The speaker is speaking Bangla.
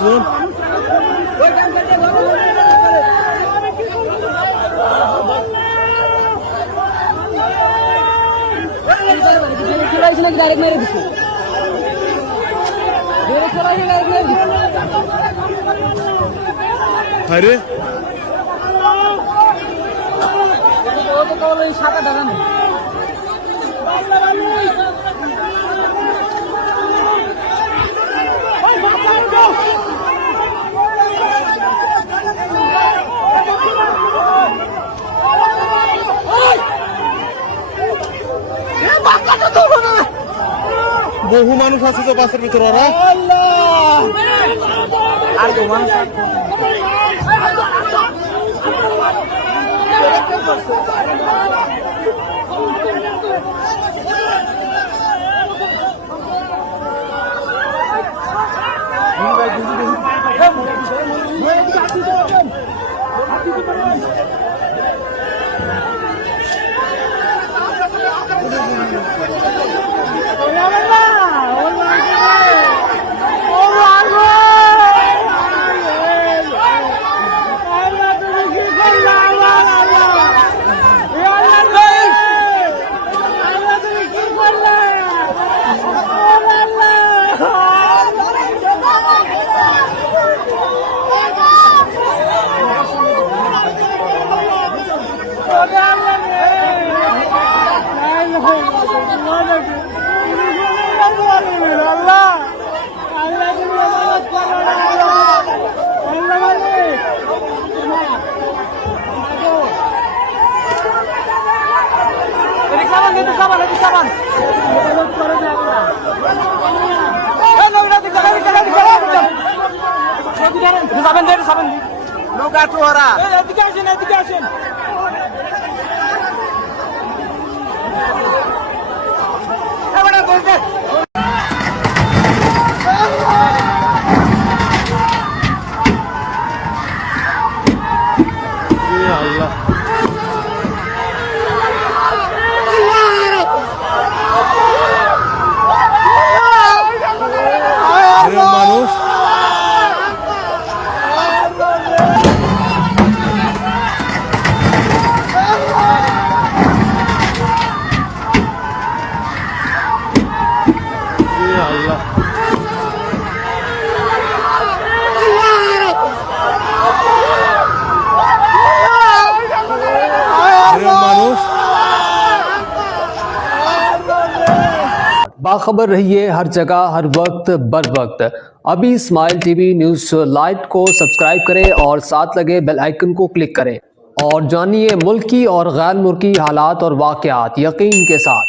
বুঝুন। আরে সাদা টাকা নেই বহু মানুষ আছে তো বাসের ভিতরে ওরা আর তো মানুষ লোক আছো ওরা এদিকে আসেন এদিকে আসেন আল্লাহ মানুষ আল্লাহ बाखबर रहिए हर जगह हर वक्त बर वक्त। अभी स्माइल टीवी न्यूज़ लाइव को सब्सक्राइब करें और साथ लगे बेल आइकन को क्लिक करें और जानिए मुल्की और गैर मुल्की हालात और वाक़यात यकीन के साथ।